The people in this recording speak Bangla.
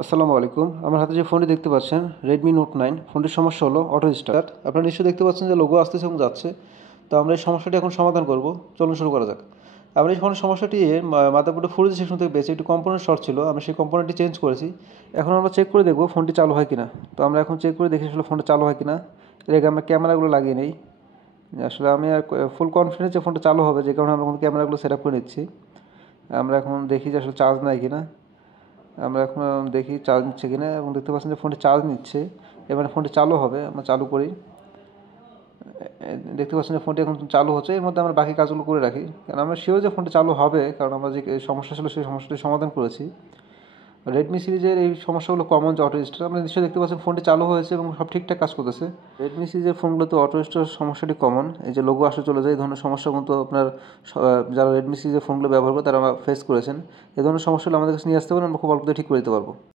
আসসালামু আলাইকুম। আমার হাতে যে ফোনটি দেখতে পাচ্ছেন Redmi Note 9, ফোনটির সমস্যা হলো অটো স্টার্ট। আপনারা নিশ্চয়ই দেখতে পাচ্ছেন যে লোগো আসতেছে এবং যাচ্ছে। তো আমরা এই সমস্যাটি এখন সমাধান করব। চলুন শুরু করা যাক। আমরা এই ফোনের সমস্যাটি মাদারবোর্ডে ফুটেজ সেকশন থেকে পেয়েছি। একটু কম্পোনেন্ট শর্ট ছিল, আমি সেই কম্পোনেন্টটি চেঞ্জ করেছি। এখন আমরা চেক করে দেখব ফোনটি চালু হয় কিনা। তো আমরা এখন চেক করে দেখি আসলে ফোনটা চালু হয় কিনা। এর আগে আমরা ক্যামেরাগুলো লাগিয়ে নেই। আসলে আমি আর ফুল কনফিডেন্স যে ফোনটা চালু হবে, যে কারণে আমরা এখন ক্যামেরাগুলো সেট আপ করে নিচ্ছি। আমরা এখন দেখি যে আসলে চার্জ নেয় কিনা। আমরা এখন দেখি চার্জ নিচ্ছে কিনা, এবং দেখতে পাচ্ছেন যে ফোনটি চার্জ নিচ্ছে। এবার ফোনটি চালু হবে, আমরা চালু করি। দেখতে পাচ্ছেন যে ফোনটি এখন চালু হচ্ছে। এর মধ্যে আমরা বাকি কাজগুলো করে রাখি, কারণ আমরা শিওর যে ফোনটি চালু হবে, কারণ আমরা যে সমস্যা ছিল সেই সমস্যাটি সমাধান করেছি। রেডমি সিরিজের এই সমস্যাগুলো কমন, যে অটো স্টার্ট। আমরা নিশ্চয়ই দেখতে পাচ্ছেন ফোনটি চালু হয়েছে এবং সব ঠিকঠাক কাজ করতেছে। রেডমি সিরিজের ফোনগুলোতে অটো স্টার্ট সমস্যাটি কমন। এই যে লোগো আসে চলে যায়, এই ধরনের সমস্যা কিন্তু আপনার যারা রেডমি সিরিজের ফোনগুলো ব্যবহার করে তারা ফেস করেছেন। এই ধরনের সমস্যাগুলো আমাদের কাছে নিয়ে আসতে পারেন, আমরা খুব অল্পতে ঠিক করে দিতে পারবো।